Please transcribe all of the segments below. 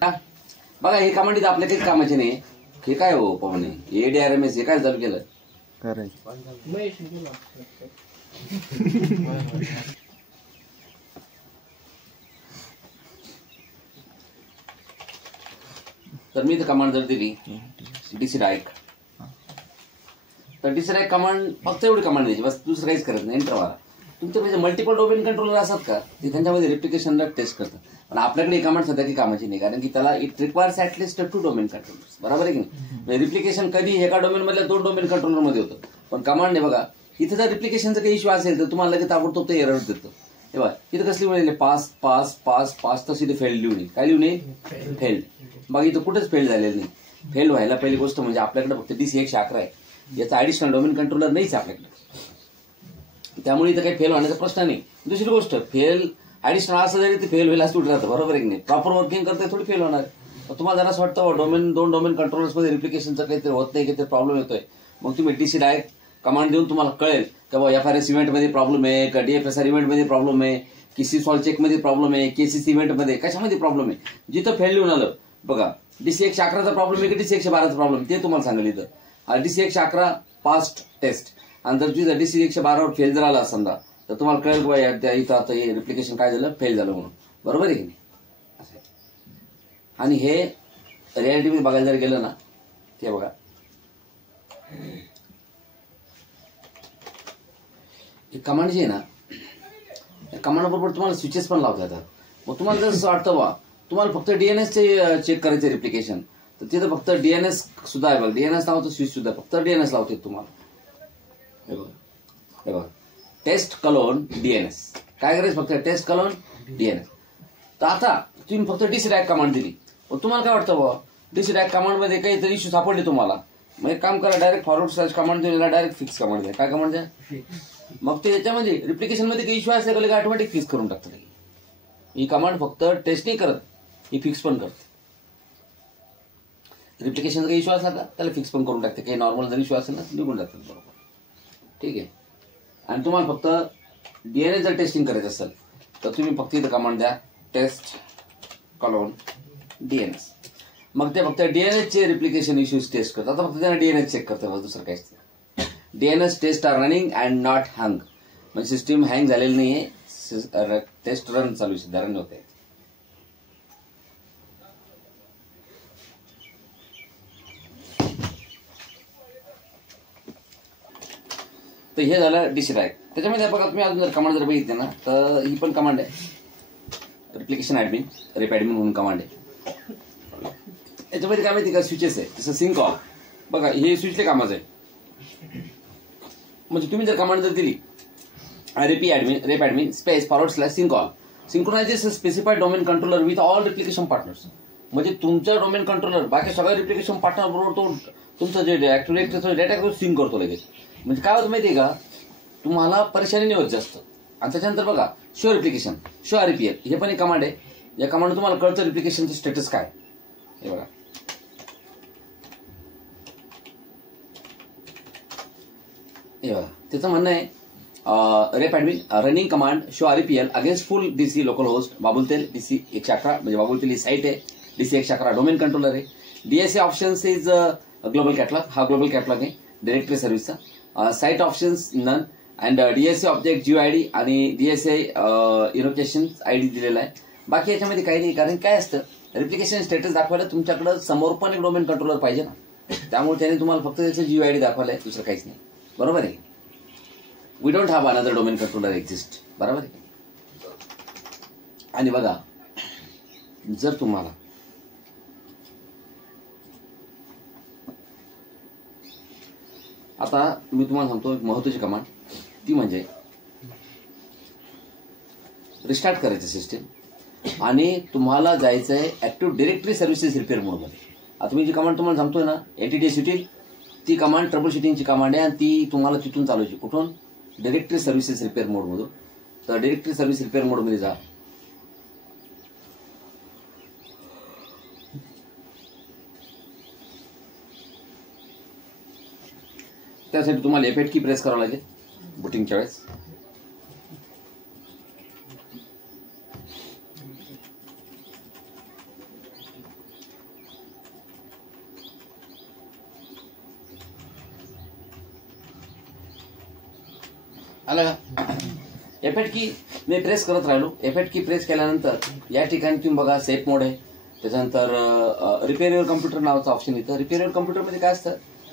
बघा हे कमांड इथं आपल्या काही कामाचे नाही. हे काय हो पाहुणे, ADRMS हे काय चालू केलं? तर मी इथं कमांड जर दिली DC डायरेक्ट, तर DC डायरेक्ट कमांड फक्त एवढी कमांड द्यायची बस, दुसरं काहीच करत नाही. एंटर मारा. तुमच्याकडे मल्टिपल डोमेन कंट्रोलर असतात का ते त्यांच्यामध्ये रिप्लिकेशनला टेस्ट करतात. पण आपल्याकडे कमांड सध्या की कामाची नाही, कारण की त्याला it requires at least 2 domain controllers. बरोबर आहे की नाही? रिप्लिकेशन कधी एका डोमेन मधल्या 2 डोमेन कंट्रोलर मध्ये होतं. पण कमांड नाही बघा, इथे जर रिप्लिकेशनचा काही इश्यू असेल तर तुम्हाला लगेच ताबडतोब ते एरर देतं. हे बघा इथं कसली मिळेल, पास पास पास पास, तशी इथे फेल्ड लिहून. काय लिहून? फेल्ड. मग इथं कुठेच फेल्ड झालेलं नाही. फेल व्हायला पहिली गोष्ट म्हणजे आपल्याकडे फक्त DC 111 आहे. याचा ऍडिशनल डोमेन कंट्रोलर नाहीच आपल्याकडे, त्यामुळे इथं काही फेल होण्याचा प्रश्न नाही. दुसरी गोष्ट, फेल ऍडिशनल असं जरी ते फेल होईल असं कुठे राहतं. बरोबर आहे की नाही? प्रॉपर वर्किंग करते थोडी फेल होणार. तुम्हाला जरा असं वाटतं डोमेन 2 डोमेन कंट्रोलर्स मध्ये रिप्लिकेशनचं काहीतरी होत नाही, काहीतरी प्रॉब्लेम येतोय. मग तुम्ही DC डायरेक्ट कमांड देऊन तुम्हाला कळेल की बाबा FRS इव्हेंट मध्ये प्रॉब्लेम आहे का, DFSR इव्हेंट मध्ये प्रॉब्लेम आहे की, CSOL चेक मध्ये प्रॉब्लेम आहे, KCC इव्हेंट मध्ये कशामध्ये प्रॉब्लेम आहे. जिथं फेल लिहून आलं बघा, DC 111चा प्रॉब्लेम आहे की DC 112चा प्रॉब्लेम ते तुम्हाला सांगेल इथं. DC 111 पास्ट टेस्ट, आणि जर तिथं DC 112 वर फेल जर आला समजा, तर तुम्हाला कळेल की बाबा इथं आता हे रिप्लिकेशन काय झालं, फेल झालं म्हणून. बरोबर आहे की नाही? आणि हे रियालिटीमध्ये बघायला जर गेलं ना, ते बघा कमांड जी आहे ना, कमांड बरोबर तुम्हाला स्विचेस पण लावता येतात. मग तुम्हाला जर वाटतं बा तुम्हाला फक्त DNS चेक करायचं रिप्लिकेशन, तर तिथं फक्त DNS सुद्धा आहे बघा. DNS नावाचं स्विच सुद्धा फक्त DNS लावते तुम्हाला. हे बघा टेस्ट कलोन DNS. काय करायचं? फक्त टेस्ट कलोन DNS. तर आता तुम्ही फक्त DC डायरेक्ट कमांड दिली, पण तुम्हाला काय वाटतं बाबा DC डायरेक्ट कमांड मध्ये काहीतरी इश्यू सापडले तुम्हाला, मग एक काम करा, डायरेक्ट फॉरवर्ड स्लॅश कमांड दिलेला डायरेक्ट फिक्स कमांड द्या. काय कमांड द्या? मग ते त्याच्यामध्ये रिप्लिकेशन मध्ये काही इश्यू असले का ऑटोमॅटिक फिक्स करून टाकतं. ही कमांड फक्त टेस्ट नाही करत, ही फिक्स पण करते. रिप्लिकेशनचा काही इश्यू असला का त्याला फिक्स पण करून टाकते. काही नॉर्मल जर इश्यू असेल ना निघून जातात. बरोबर, ठीक आहे. आणि तुम्हाला फक्त DNS जर टेस्टिंग करायचं असेल तर तुम्ही फक्त इथं कमांड द्या, टेस्ट कॉलोन DNS. मग ते फक्त DNS चे रिप्लिकेशन इश्यूज टेस्ट करतात. आता फक्त त्यांना DNS चेक करतात, दुसरं काहीच नाही. DNS test are running and not hang, म्हणजे सिस्टीम हँग झालेली नाहीये, टेस्ट रन चालू आहे, रन होते. तर हे झालं DC डायरेक्ट. त्याच्यामध्ये बघा तुम्ही अजून जर कमांड जर बघितले ना, तर ही पण कमांड आहे, रिप्लिकेशन ऍडमिन, रेप ऍडमिन म्हणून कमांड आहे. याच्यामध्ये काय माहिती का, स्विचेस आहे. जसं सिंक ऑल बघा, हे स्विचले कामाचं आहे. म्हणजे तुम्ही जर कमांड जर दिली repadmin space forward slash sync all, synchronization specified domain controller with all replication partners, म्हणजे तुमचा डोमेन कंट्रोलर बाकी सगळ्या रिप्लिकेशन पार्टनर बरोबर तो तुमचं जे डेटा सिंक करतो लगेच. म्हणजे काय होतं माहितीये का, तुम्हाला परेशानी नाही होत जास्त. आणि त्याच्यानंतर बघा शो रिप्लिकेशन, शो REPL, हे पण एक कमांड आहे. या कमांड तुम्हाला कळतं रिप्लिकेशनचं स्टेटस काय. हे बघा त्याचं म्हणणं आहे, repadmin running command show REPL against full DC local host बाबुलतेल DC 111, म्हणजे बाबुलतेल ही साईट आहे. DC 111 डोमेन कंट्रोलर आहे. DSA options is global catalog, हा ग्लोबल कॅटलॉग आहे डिरेक्टरी सर्व्हिसचा. Site options none, and DSA object GUID आणि DSA इनोकेशन ID दिलेला आहे. बाकी याच्यामध्ये काही नाही, कारण काय असतं, रिप्लिकेशन स्टेटस दाखवायला तुमच्याकडे समोर पण एक डोमेन कंट्रोलर पाहिजे ना, त्यामुळे त्याने तुम्हाला फक्त त्याचं GUID दाखवायला आहे, दुसरं काहीच नाही. बरोबर आहे? We don't have another domain controller exist. बरोबर आहे? आणि बघा जर तुम्हाला आता मी तुम्हाला सांगतो एक महत्वाची कमांड, ती म्हणजे रिस्टार्ट करायचं सिस्टीम आणि तुम्हाला जायचंय ऍक्टिव्ह डिरेक्टरी सर्व्हिसेस रिपेअर मोडमध्ये. आता मी जी कमांड तुम्हाला सांगतोय ना, ATDS util, ती कमांड ट्रबल शूटिंगची कमांड आहे आणि ती तुम्हाला तिथून चालवायची. कुठून? डिरेक्टरी सर्व्हिसेस रिपेअर मोडमधून. तर डिरेक्टरी सर्व्हिस रिपेअर मोडमध्ये जा. त्यासाठी तुम्हाला F8 की प्रेस करावं लागेल बुटिंगच्या वेळेस. आलं का? F8 की मी प्रेस करत राहिलो. F8 की प्रेस केल्यानंतर या ठिकाणी तुम्ही बघा सेफ मोड आहे. त्याच्यानंतर रिपेअर युअर कम्प्युटर नावाचं ऑप्शन येतं. रिपेअर युअर कम्प्युटरमध्ये काय असतं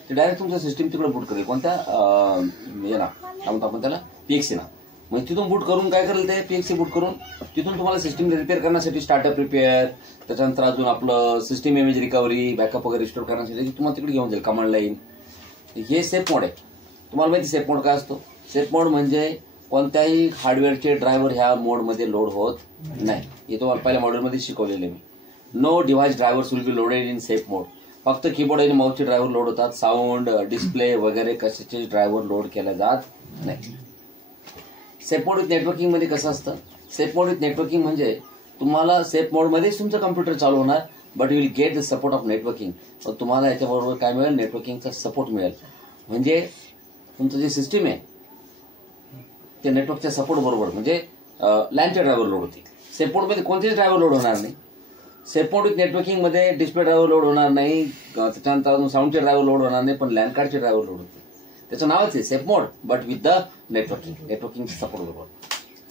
ते डायरेक्ट तुमचं सिस्टीम तिकडे बूट करेल. कोणत्या ना काय म्हणतो आपण त्याला PXC ना. मग तिथून बूट करून काय करेल ते PXC बूट करून तिथून तुम्हाला सिस्टीम रिपेअर करण्यासाठी स्टार्टअप रिपेअर त्याच्यानंतर अजून आपलं सिस्टीम इमेज रिकव्हरी बॅकअप वगैरे रिस्टोर करण्यासाठी तुम्हाला तिकडे घेऊन जाईल कमांड लाईन. हे सेफ मोड आहे. तुम्हाला माहिती सेफ मोड काय असतो? सेफ मोड म्हणजे कोणत्याही हार्डवेअरचे ड्रायव्हर ह्या मोडमध्ये लोड होत नाही. हे तुम्हाला पहिल्या मॉड्यूलमध्ये शिकवलेले मी. No device drivers will be loaded in safe mode. फक्त कीबोर्ड आणि माऊसचे ड्रायव्हर लोड होतात. साऊंड डिस्प्ले वगैरे कशाचे ड्रायव्हर लोड केला जात नाही. सेफ मोड विथ नेटवर्किंग मध्ये कसं असतं? सेफ मोड विथ नेटवर्किंग म्हणजे तुम्हाला सेफ मोडमध्येच तुमचं कम्प्युटर चालू होणार but you will get the support of networking. पण तुम्हाला याच्याबरोबर काय मिळेल? नेटवर्किंगचा सपोर्ट मिळेल. म्हणजे तुमचं जे सिस्टीम आहे ते नेटवर्कच्या सपोर्ट बरोबर म्हणजे लॅनचे ड्रायव्हर लोड होतील. सेफ मोडमध्ये कोणतेच ड्रायव्हर लोड होणार नाही. सेफ मोड विथ नेटवर्किंग मध्ये डिस्प्ले ड्रायव्हर लोड होणार नाही. त्याच्यानंतर अजून साऊंडचे ड्रायव्हर लोड होणार नाही. पण लॅन कार्डचे ड्रायव्हर लोड होतील. त्याचं नावच आहे safe mode but with the networking support बरोबर.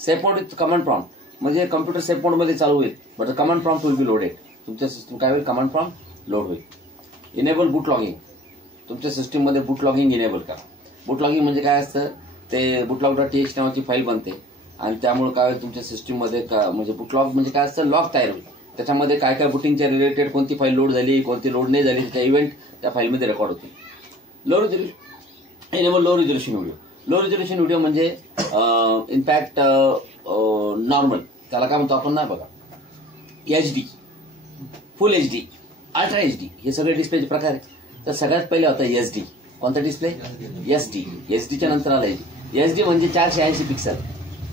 Safe mode with command prompt म्हणजे कम्प्युटर सेफ मोडमध्ये चालू होईल but command prompt will be loaded. तुमच्या सिस्टम काय होईल? कमांड प्रॉम्प्ट लोड होईल. Enable boot logging. तुमच्या सिस्टीममध्ये बूट लॉगिंग इनेबल करा. बूट लॉगिंग म्हणजे काय असतं? ते bootlog.txt नावाची फाईल बनते आणि त्यामुळे काय होईल तुमच्या सिस्टीममध्ये म्हणजे बूटलॉग म्हणजे काय असतं? लॉग तयार होईल. त्याच्यामध्ये काय काय बुटिंगच्या रिलेटेड कोणती फाईल लोड झाली कोणती लोड नाही झाली त्याचा इव्हेंट त्या फाईलमध्ये रेकॉर्ड होतील. Low resolution enable low resolution video. Low resolution video म्हणजे इनफॅक्ट नॉर्मल त्याला काय म्हणतो आपण ना बघा HD फुल HD अल्ट्रा HD हे सगळे डिस्प्लेचे प्रकार आहेत. तर सगळ्यात पहिले होता SD. कोणता डिस्प्ले? SD च्या नंतर आला SD म्हणजे 480 पिक्सल.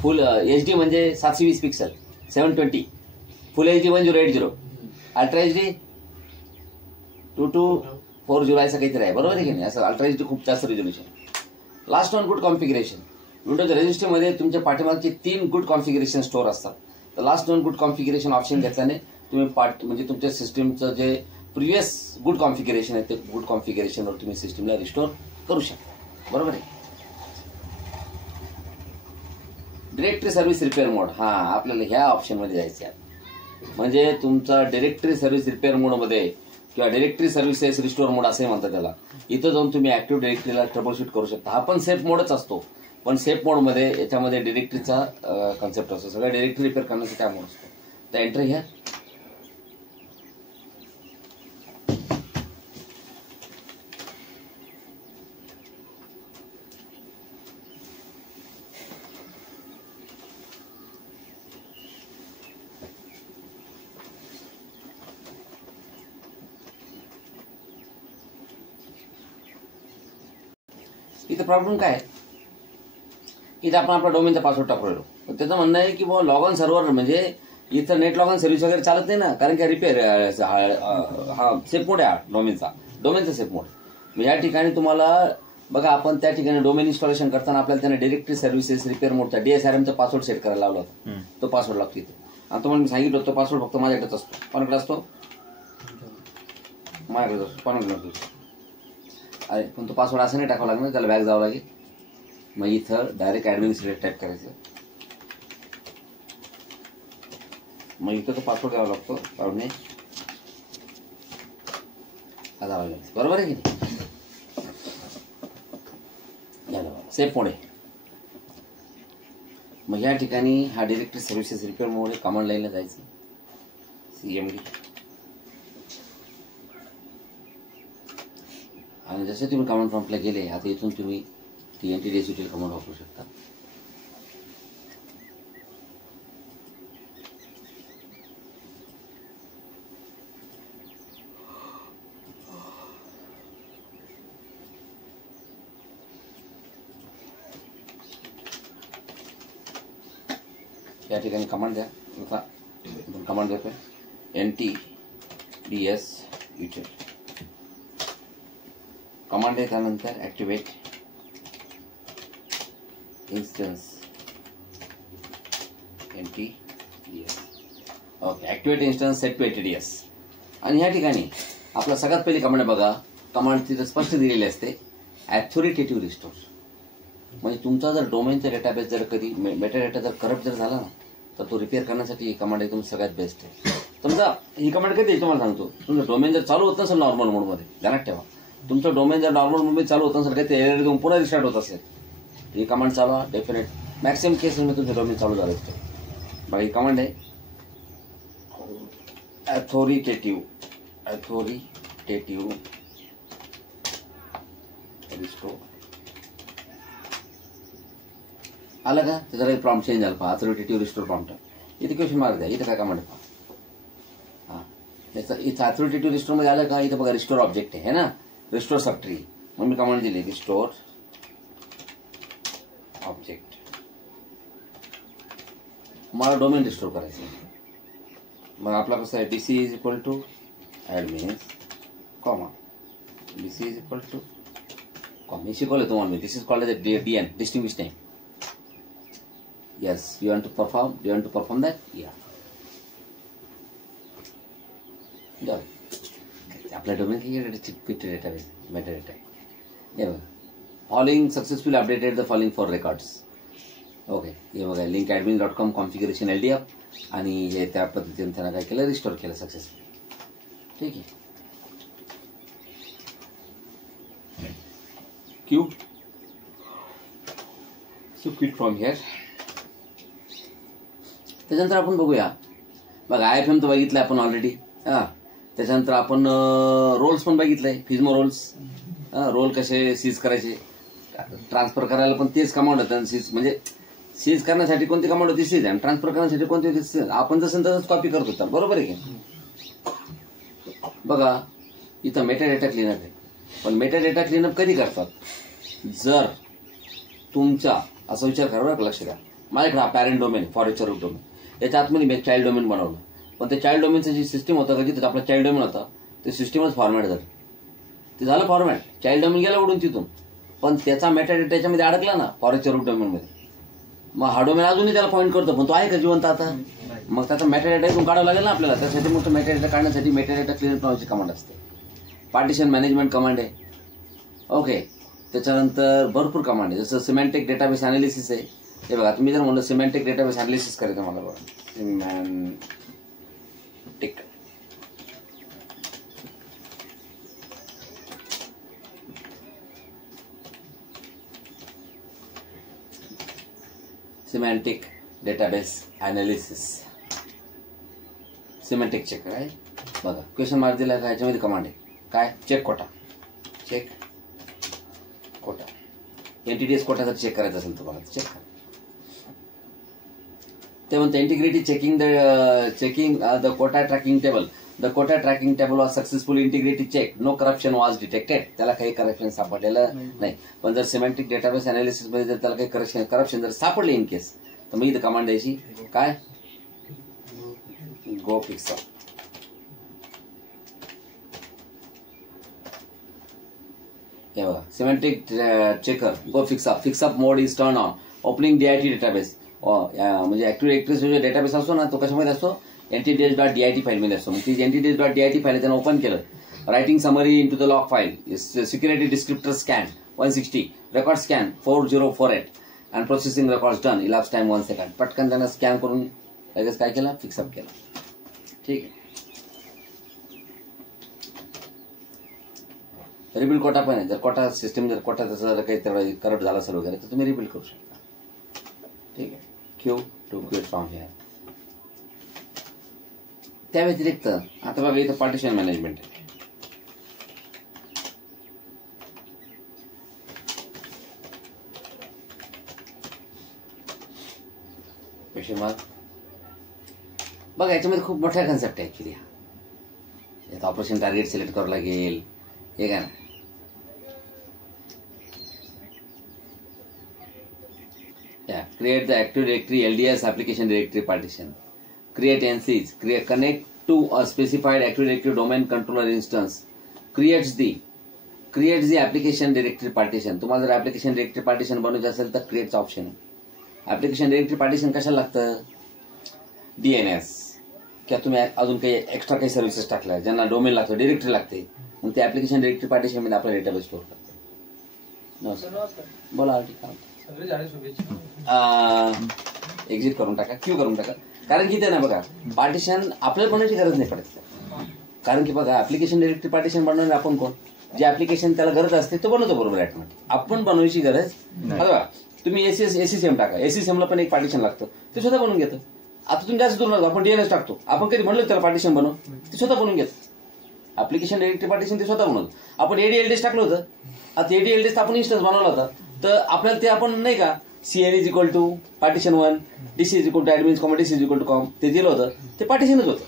फुल HD म्हणजे 720 पिक्सल 720. फुल HD 1080. अल्ट्रा HD 2240 असं काहीतरी आहे. बरोबर आहे की नाही? असं अल्ट्रा HD खूप जास्त resolution. Last one good configuration. Windows रजिस्टरमध्ये तुमच्या पाठीमागचे 3 गुड कॉन्फिगरेशन स्टोअर असतात. तर last one good configuration option घेतल्याने तुम्ही म्हणजे तुमच्या सिस्टीमचं जे प्रिव्हियस गुड कॉन्फिगरेशन आहे ते गुड कॉन्फिगरेशनवर तुम्ही सिस्टीमला रिस्टोर करू शकता. बरोबर आहे. डिरेक्टरी सर्व्हिस रिपेअर मोड. हा आपल्याला ह्या ऑप्शनमध्ये जायचं आहे. म्हणजे तुमचा डिरेक्टरी सर्व्हिस रिपेअर मोडमध्ये किंवा डिरेक्टरी सर्व्हिसेस रिस्टोर मोड असे म्हणतात त्याला. इथं जाऊन तुम्ही ऍक्टिव्ह डिरेक्टरीला ट्रबलशूट करू शकता. हा पण सेफ मोडच असतो पण सेफ मोडमध्ये याच्यामध्ये डिरेक्टरीचा कन्सेप्ट असतो. सगळ्या डिरेक्टरी रिपेअर करण्याचा काय मोड असतो. तर एंटर ह्या इथं प्रॉब्लेम काय आहे? इथं आपण आपला डोमेनचा पासवर्ड टाकू राहिलो. त्याचं म्हणणं आहे की बाबा लॉग ऑन सर्व्हर म्हणजे इथं नेट लॉग ऑन सर्व्हिस वगैरे चालत नाही ना कारण की रिपेअर हा सेफ मोड आहे डोमेनचा सेफ मोड. मग या ठिकाणी तुम्हाला बघा आपण त्या ठिकाणी डोमेन इन्स्टॉलेशन करताना आपल्याला त्याने डिरेक्टरी सर्व्हिसेस रिपेअर मोडचा DSRMचा पासवर्ड सेट करायला लावला होता. तो पासवर्ड लागतो इथे. आणि तुम्हाला मी सांगितलं तो पासवर्ड फक्त माझ्याकडेच असतो. कोणाकडे असतो? माझ्याकडे असतो. कोणाकडे असतो? अरे पण तो पासवर्ड असं नाही टाकावा लागणार त्याला बॅक जावं लागेल. मग इथं डायरेक्ट ऍडमिनिस्ट्रेटर टाईप करायचं. मग इथं तो पासवर्ड द्यावा लागतो पाहुणे हा जावा लागेल. बरोबर आहे की नाही? सेफ मोड आहे. मग या ठिकाणी हा डिरेक्टरी सर्व्हिसेस रिपेअर मोड आहे. कमांड लाईनला जायचं CMD आणि जसे तुम्ही कमांड प्रॉम्प्टला गेले आता इथून तुम्ही TNT-DSUTL कमांड वापरू शकता. या ठिकाणी कमांड द्या. आता कमांड देतोय NT-DSUTL कमांड आहे. त्यानंतर activate instance NT-DS. Okay activate instance set to NT-DS. आणि या ठिकाणी आपला सगळ्यात पहिली कमांड बघा. कमांड तिथं स्पष्ट दिलेली असते ऑथॉरिटेटिव्ह रिस्टोर. म्हणजे तुमचा जर डोमेनचा डेटाबेस जर कधी मेटा डेटा जर करप्ट जर झाला ना, तर तो रिपेअर करण्यासाठी ही कमांड एकदम सगळ्यात बेस्ट आहे. समजा ही कमांड कधी आहे तुम्हाला सांगतो, तुमचं डोमेन जर चालू होत नसेल नॉर्मल मोडमध्ये, ध्यानात ठेवा, तुमचं डोमेन जर नॉर्मल मोडमध्ये चालू होत नसेल, काही ते एरर घेऊन पुन्हा रिस्टार्ट होत असेल, ही कमांड चालवा. डेफिनेट मॅक्सिमम केसेसमध्ये तुमचं डोमेन चालू झालं असतं. बघा ही कमांड आहे ऑथोरिटेटिव्ह रिस्टोर. आलं का? त्याचा काही प्रॉम्प्ट चेंज झाला पहा, ऑथोरिटेटिव्ह रिस्टोर प्रॉम्प्ट. इथे क्वेश्चन मार्क द्या, इथं काय कमांड आहे पहा. हां, याचं इथं ऑथोरिटेटिव्ह रिस्टोरमध्ये आलं का? इथं बघा रिस्टोर ऑब्जेक्ट आहे ना, रिस्टोर सबट्री. मग मी कमांड दिली रिस्टोर ऑब्जेक्ट. मला डोमेन रिस्टोर करायचं आहे. मग आपला कसं आहे, DC is equal to admins comma DC is equal to comma. हे शिकवलं तुम्हाला मी. This is called as DN, distinguish name. Yes, you want to perform that? Yeah. आपल्या डोमेन काही डेटाबेस मेटा डेटा आहे. हे बघा, following successfully updated the following for records. Okay, हे बघा लिंक admin.com कॉन्फिगरेशन LDF आणि हे त्या पद्धतीने त्यांना काय केलं, रिस्टोर केलं सक्सेसफुली. ठीक आहे. Q so quit from here. त्याच्यानंतर आपण बघूया, बघा IFM तर बघितलं आपण ऑलरेडी. हां, त्याच्यानंतर आपण रोल्स पण बघितलंय, फिजमो रोल्स. रोल कसे सीज करायचे, ट्रान्सफर करायला पण तेच कमांड होतं. सीज म्हणजे सीज करण्यासाठी कोणती कमांड होती, सीज, आणि ट्रान्सफर करण्यासाठी कोणती होती, सीज. आपण जसं तसंच कॉपी करत होता, बरोबर आहे की. बघा इथं मेटा डेटा क्लीनअप आहे, पण मेटा डेटा क्लीनअप कधी करतात, जर तुमचा असा विचार करा बरं, लक्ष द्या. माझ्याकडे हा पॅरेंट डोमेन आहे, फॉरेस्टचा रूट डोमेन. याच्या आतमध्ये मी एक चाइल्ड डोमेन बनवलं, पण ते चाइल्ड डोमेनचं जी सिस्टीम होतं का, जिथं आपला चाइल्ड डोमेन होता, ते सिस्टीमच फॉर्मॅट झालं. ते झालं फॉर्मॅट, चाइल्ड डोमेन गेला उडून तिथून, पण त्याचा मेटा डेटा त्याच्यामध्ये अडकला ना फॉरेस्टच्या रूट डोमेनमध्ये. मग हा डोमेन अजूनही त्याला पॉईंट करतो, पण तो आहे का जिवंत आता? मग त्याचा मेटा डेटा इथून काढावा लागेल ना आपल्याला. त्यासाठी मग तो मेटा डेटा काढण्यासाठी मेटा डेटा क्लिअर नावाची कमांड असते. पार्टिशन मॅनेजमेंट कमांड आहे. ओके, त्याच्यानंतर भरपूर कमांड आहे, जसं सिमॅन्टिक डेटाबेस अनालिसिस आहे. हे बघा, तुम्ही जर म्हणलं सिमॅन्टिक डेटाबेस अनालिसिस करायचं मला, बघा सिमॅन्टिक. सिमॅन्टिक डेटाबेस अनालिसिस, सिमॅन्टिक चेक आहे. बघा क्वेश्चन मार्क दिला का, ह्याच्यामध्ये कमांड आहे काय, check quota. Check quota, NTDS quota जर चेक करायचं असेल तुम्हाला चेक करा. ते म्हणते integrity checking the quota tracking table. The quota tracking table was successfully integrity check, no corruption was detected. त्याला काही करप्शन सापडलेलं नाही. पण जर सिमॅन्टिक डेटाबेस अनालिसिस मध्ये जर त्याला काही करप्शन जर सापडले इन केस, तर मग इथं कमांड द्यायची काय, गो फिक्स अप. हे बघा, semantic checker go fix up. Fix up mode is turn on. Opening DIT database, म्हणजे ऍक्टिव्ह डिरेक्टरी जो डेटाबेस असतो ना, तो कशामध्ये असतो, entities.dit फाईलमध्ये असतो. मग ती entities.dit फाईल त्यानं ओपन केलं. Writing summary in to the log file, security descriptor scan 160, record scan 4048 and processing record done, elapse time 1 second. पटकन त्यानं स्कॅन करून लगेच काय केलं, फिक्सअप केलं. ठीक आहे. रिबिल्ड कोटा पण आहे. जर कोटा सिस्टम जर कोटा जर काही तेवढा करप्ट झाला असेल वगैरे, तर तुम्ही रिबिल्ड करू शकता. ठीक आहे. Q to quit from here. त्या व्यतिरिक्त आता बघा इथं पार्टिशन मॅनेजमेंट आहे. Question mark. बघा याच्यामध्ये खूप मोठ्या कन्सेप्ट आहे ऍक्च्युली. यात ऑपरेशन टार्गेट सिलेक्ट करावं लागेल, हे काय ना. Create the active directory LDS application directory partition. Create NCs. Connect to a specified active directory domain controller instance. Creates the application directory partition. तुम्हाला जर application directory partition बनवायचं असेल तर create ऑप्शन आहे. application directory partition कशाला लागतं, DNS किंवा तुम्ही अजून काही एक्स्ट्रा काही सर्व्हिसेस टाकल्या ज्यांना डोमेन लागतं, डिरेक्टरी लागते, मग ते application directory partition मध्ये आपला डेटाबेस स्टोअर करतो. बोला. ठीक आहे. एक्झिट करून टाका, क्यू करून टाका. कारण की ते ना बघा, पार्टिशन आपल्याला बनवायची गरज नाही पडत. कारण की बघा, ऍप्लिकेशन डिरेक्टरी पार्टिशन बनवणार आपण कोण? जे ऍप्लिकेशन त्याला गरज असते तो बनवतो बरोबर ऑटोमॅटिक. आपण बनवायची गरज बघा. तुम्ही एसीसीएम टाका, एसीसीएम ला पण एक पार्टिशन लागतं, ते स्वतः बनवून घेतं. आता तुम्ही जास्त दूर लागतो, आपण डीएनएस टाकतो, आपण कधी म्हणलं त्याला पार्टिशन बनव, ते स्वतः बनवून घेतं. ऍप्लिकेशन डिरेक्टरी पार्टिशन ते स्वतः बनवतं. आपण एडीएलडीएस टाकलं होतं, आता एडीएलडीएस आपण इन्स्टन्स बनवला होता, तर आपल्याला ते आपण नाही का CN is equal to partition 1, DC is equal to admins com, DC is equal to com ते दिलं होतं, ते पार्टिशनच होतं.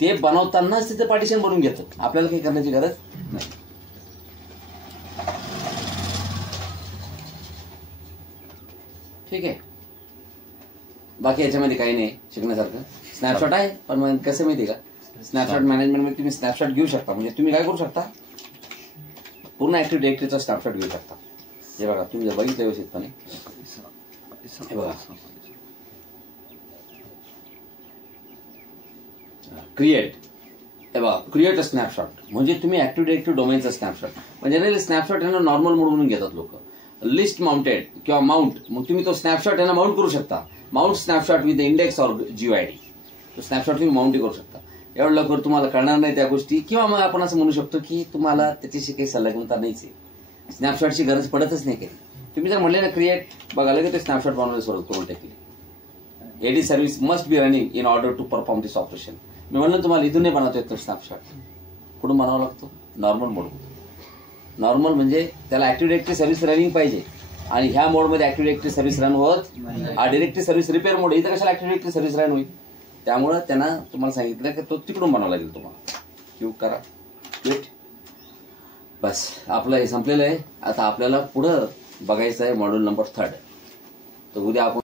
ते बनवतानाच तिथं पार्टिशन बनवून घेतं, आपल्याला काही करण्याची गरज नाही. ठीक आहे. बाकी याच्यामध्ये काही नाही शिकण्यासारखं. स्नॅपशॉट आहे, पण मग कसं माहिती का, स्नॅपशॉट मॅनेजमेंटमध्ये तुम्ही स्नॅपशॉट घेऊ शकता. म्हणजे तुम्ही काय करू शकता, पूर्ण ऍक्टिव्ह डिरेक्टरीचा स्नॅपशॉट घेऊ शकता. हे बघा, तुम्ही जर बघितलं व्यवस्थितपणे, हे बघा, क्रिएट, हे बघा, क्रिएट अ स्नॅपशॉट म्हणजे तुम्ही ऍक्टिव्ह डिरेक्टरी डोमेनचा स्नॅपशॉट. म्हणजे जनरली स्नॅपशॉट आहे ना नॉर्मल मोड म्हणून घेतात लोक, लिस्ट माउंटेड किंवा माउंट. मग तुम्ही तो स्नॅपशॉट आहे ना माउंट करू शकता, माउंट स्नॅपशॉट विथ इंडेक्स और GUID. तो स्नॅपशॉट तुम्ही माउंटही करू शकता. एवढं लवकर तुम्हाला कळणार नाही त्या गोष्टी, किंवा मग आपण असं म्हणू शकतो की तुम्हाला त्याच्याशी काही संलग्नता नाहीच आहे, स्नॅपशॉटची गरज पडतच नाही काही. तुम्ही जर म्हणले ना क्रिएट, बघा लगेच ते स्नॅपशॉट बनवायला सुरुवात करून टाकली. AD service must be running in order to perform this operation. मी म्हणलं तुम्हाला इथून नाही बनवता येतो स्नॅपशॉट, कुठून बनवावा लागतो? नॉर्मल मोड. नॉर्मल म्हणजे त्याला ऍक्टिव्ह डिरेक्टरी सर्व्हिस रनिंग पाहिजे, आणि ह्या मोडमध्ये ऍक्टिव्ह डिरेक्टरी सर्व्हिस रन होत, हा डिरेक्टरी सर्व्हिस रिपेअर मोड. इथं कशाला ऍक्टिव्ह डिरेक्टरी सर्व्हिस रन होईल? त्यामुळे त्यांना तुम्हाला सांगितलं की तो तिकडून बनवावा लागेल तुम्हाला. क्यू करा, क्विट. बस आपलं हे संपलेलं आहे. आता आपल्याला पुढं बघायचं आहे मॉड्यूल नंबर 3. तर उद्या आपण